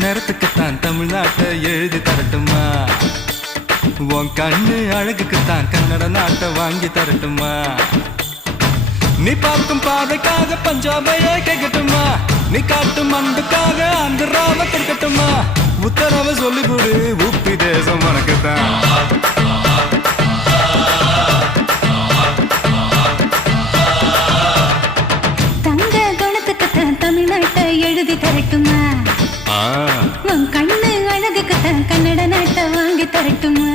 நிறத்துக்குத்தான் தமிழ்நாட்டை எழுதி தரட்டுமா? உன் கண்ணு அழகுக்குத்தான் கன்னட நாட்டை வாங்கி தரட்டுமா? நீ பார்க்கும் பாதைக்காக பஞ்சாபையே கேட்கட்டுமா? நீ காட்டும் அன்புக்காக ஆந்திராவை கொடுக்கட்டுமா? உத்தரவை சொல்லிவிடு, உப்பி தேசம் உனக்குத்தான். தங்க குணத்துக்குத்தான் தமிழ்நாட்டை எழுதி தரட்டுமா? உன் கண்ணு அழகுக்குத்தான் கன்னட நாட்டை வாங்கி தரட்டுமா?